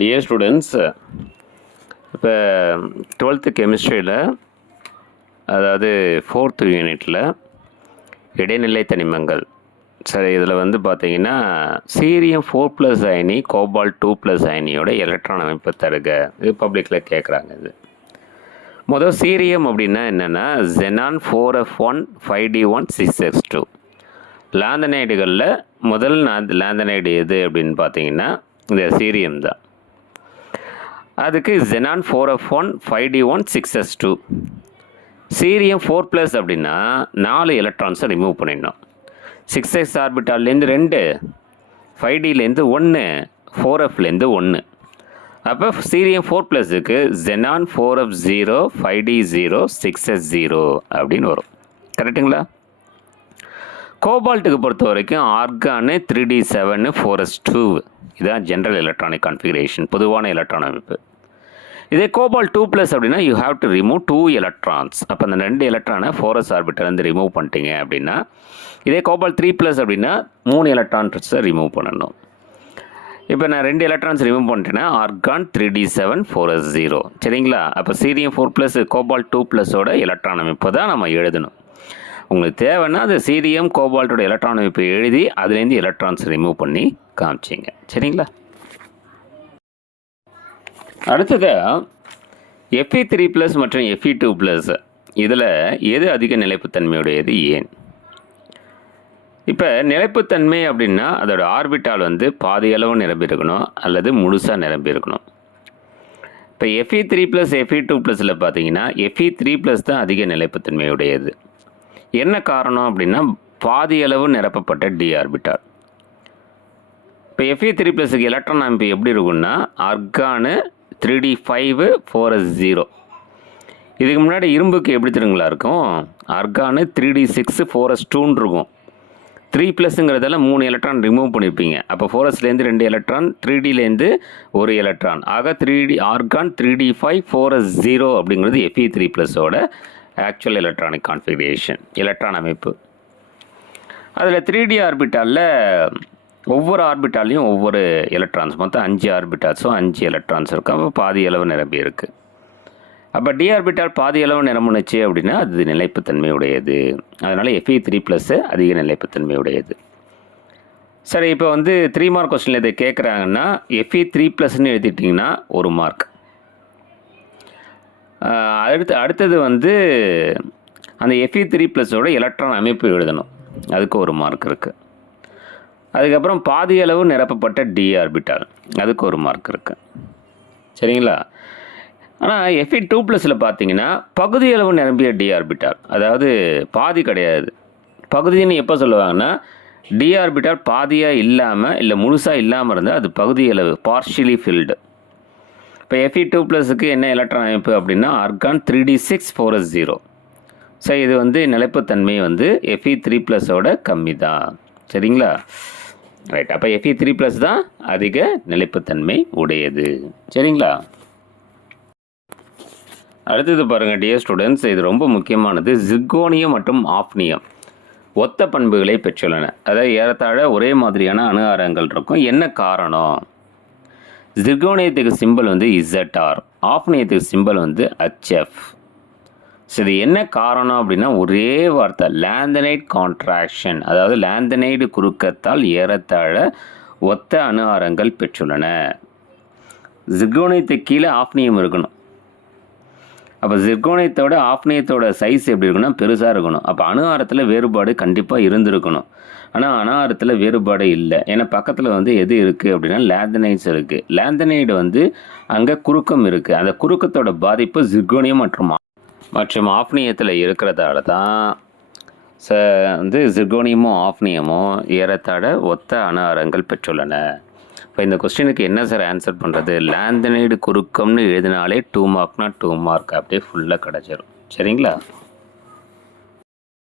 Dear students, இப்போ 12th கெமிஸ்ட்ரியில், அதாவது 4th யூனிட்டில் இடைநிலை தனிமங்கள். சரி, இதில் வந்து பார்த்தீங்கன்னா சீரியம் 4+ அயனி கோபால்ட் 2+ அயனியோட எலக்ட்ரான் அமைப்பு தருக. இது பப்ளிக்கில் கேட்குறாங்க. இது முதல் சீரியம் அப்படின்னா என்னென்னா ஜெனான் 4f1 5d1 6s2. லாந்தனைடுகளில் முதல் லாந்தனைடு எது அப்படின்னு பார்த்தீங்கன்னா இந்த சீரியம் தான். அதுக்கு xenon 4f1 5d1 6s2. Cerium 4+ அப்படின்னா 4 எலக்ட்ரான்ஸை ரிமூவ் பண்ணிடணும். 6s ஆர்பிட்டால்லேருந்து 2, 5dலேருந்து 1, 4fலேருந்து 1. அப்போ cerium 4+க்கு xenon 4f0 5d0 6s0 அப்படின்னு வரும். கரெக்டுங்களா? கோபால்ட்டுக்கு பொறுத்த வரைக்கும் ஆர்கானு 3d7 4s2. இதுதான் ஜென்ரல் எலக்ட்ரானிக் கான்ஃபிகரேஷன், பொதுவான எலக்ட்ரான் அமைப்பு. இதே கோபால்ட் 2+ அப்படின்னா you have to remove 2 electrons. அப்போ அந்த 2 எலக்ட்ரானை 4s ஆர்பிட்டலேருந்து ரிமூவ் பண்ணிட்டீங்க அப்படின்னா, இதே கோபால்ட் 3+ அப்படின்னா 3 எலக்ட்ரான்ஸை ரிமூவ் பண்ணணும். இப்போ நான் 2 எலக்ட்ரான்ஸ் ரிமூவ் பண்ணிட்டேன்னா ஆர்கான் 3d7 4s0. சரிங்களா? அப்போ சீரியம் 4+ கோபால்ட் 2+ஓட எலக்ட்ரான் அமைப்பு தான் நம்ம எழுதணும். உங்களுக்கு தேவைன்னா அந்த சீரியம் கோபால்ட்டோட எலக்ட்ரான் அமைப்பு எழுதி அதுலேருந்து எலக்ட்ரான்ஸ் ரிமூவ் பண்ணி காமிச்சிங்க. சரிங்களா? அடுத்ததாக Fe3+ மற்றும் Fe2+, இதில் எது அதிக நிலைப்புத்தன்மையுடையது, ஏன்? இப்போ நிலைப்புத்தன்மை அப்படின்னா அதோட ஆர்பிட்டால் வந்து பாதி அளவு நிரம்பி இருக்கணும் அல்லது முழுசாக நிரம்பி இருக்கணும். இப்போ Fe3+ Fe2+ல் பார்த்தீங்கன்னா Fe3+ தான் அதிக நிலைப்புத்தன்மையுடையது. என்ன காரணம் அப்படின்னா பாதி அளவு நிரப்பப்பட்ட டி ஆர்பிட்டால். இப்போ Fe3+க்கு எலக்ட்ரான் அமைப்பு எப்படி இருக்குன்னா ஆர்கானு 3d5 4s0. இதுக்கு முன்னாடி இரும்புக்கு எப்படி தெரியுங்களா இருக்கும்? ஆர்கானு 3d6 4s2 இருக்கும். 3+ங்கிறதால 3 எலக்ட்ரான் ரிமூவ் பண்ணியிருப்பீங்க. அப்போ 4sலேருந்து 2 எலக்ட்ரான், 3dலேருந்து 1 எலக்ட்ரான், ஆக 3d ஆர்கான் 3d5 4s0 அப்படிங்கிறது Fe3+ஓட ஆக்சுவல் எலக்ட்ரானிக் கான்ஃபிகரேஷன், எலக்ட்ரான் அமைப்பு. அதில் 3d ஆர்பிட்டாலில் ஒவ்வொரு ஆர்பிட்டாலையும் ஒவ்வொரு எலக்ட்ரான்ஸ், மொத்தம் 5 ஆர்பிட்டால்ஸும் 5 எலக்ட்ரான்ஸ் இருக்கும். அப்போ பாதி அளவு நிரம்பி இருக்குது. அப்போ டி ஆர்பிட்டால் பாதி அளவு நிரம்புனுச்சு அப்படின்னா அது நிலைப்புத்தன்மை உடையது. அதனால் Fe3+ அதிக நிலைப்புத்தன்மை உடையது. சரி, இப்போ வந்து 3 மார்க் கொஸ்டினில் இதை கேட்குறாங்கன்னா Fe3+ன்னு எழுதிட்டிங்கன்னா 1 மார்க். அடுத்தது வந்து அந்த Fe3+ஓட எலக்ட்ரான் அமைப்பு எழுதணும், அதுக்கு 1 மார்க் இருக்குது. அதுக்கப்புறம் பாதி அளவு நிரப்பப்பட்ட டி ஆர்பிட்டால், அதுக்கு 1 மார்க் இருக்குது. சரிங்களா? ஆனால் Fe2+ல் பார்த்தீங்கன்னா பகுதி அளவு நிரம்பிய டி ஆர்பிட்டால், அதாவது பாதி கிடையாது. பகுதின்னு எப்போ சொல்லுவாங்கன்னா டி ஆர்பிட்டால் பாதியாக இல்லாமல் இல்லை முழுசாக இல்லாமல் இருந்தால் அது பகுதி அளவு, பார்ஷியலி ஃபில்டு. இப்போ Fe2+க்கு என்ன எலக்ட்ரான் அமைப்பு அப்படின்னா ஆர்கான் 3d6 4s0. ஸோ இது வந்து நிலைப்புத்தன்மை வந்து Fe3+ஓட கம்மி தான். சரிங்களா? ரைட். அப்போ Fe3+ தான் அதிக நிலைப்புத்தன்மை உடையது. சரிங்களா? அடுத்தது பாருங்கள் டியர் ஸ்டூடெண்ட்ஸ், இது ரொம்ப முக்கியமானது. ஜிர்கோனியம் மற்றும் ஆஃப்னியம் ஒத்த பண்புகளை பெற்றுள்ளன. அதாவது ஏறத்தாழ ஒரே மாதிரியான அணு ஆரங்கள் இருக்கும். என்ன காரணம்? ஜிர்கோனியத்துக்கு சிம்பிள் வந்து ZR, ஆஃப்னியத்துக்கு சிம்பிள் வந்து HF. சரி, என்ன காரணம் அப்படின்னா ஒரே வார்த்தை, லாந்தனைடு கான்ட்ராக்ஷன், அதாவது லாந்தனைடு குறுக்கத்தால் ஏறத்தாழ ஒத்த அணு ஆரங்கள் பெற்றுள்ளன. ஜிர்கோனியத்துக்கு கீழே ஆஃப்னியம் இருக்கணும். அப்போ ஜிர்கோனியத்தோட ஆஃப்னியத்தோட சைஸ் எப்படி இருக்குன்னா பெருசாக இருக்கணும். அப்போ அணு ஆரத்தில் வேறுபாடு கண்டிப்பாக இருந்திருக்கணும். ஆனால் அணு ஆரத்தில் வேறுபாடு இல்லை. ஏன்னா பக்கத்தில் வந்து எது இருக்குது அப்படின்னா லாந்தனைட்ஸ் இருக்குது. லாந்தனைடு வந்து அங்கே குறுக்கம் இருக்குது. அந்த குறுக்கத்தோட பாதிப்பு ஜிர்கோனியம் மற்றும் ஆஃப்னியத்தில் இருக்கிறதால தான் வந்து ஜிர்கோனியமும் ஆஃப்னியமும் ஏறத்தாழ ஒத்த அணு ஆரங்கள் பெற்றுள்ளன. இப்போ இந்த கொஸ்டினுக்கு என்ன சார் ஆன்சர் பண்ணுறது? லாந்தனைடு குறுக்கம்னு எழுதினாலே 2 மார்க்னா 2 மார்க் அப்படியே ஃபுல்லாக கிடச்சிரும். சரிங்களா?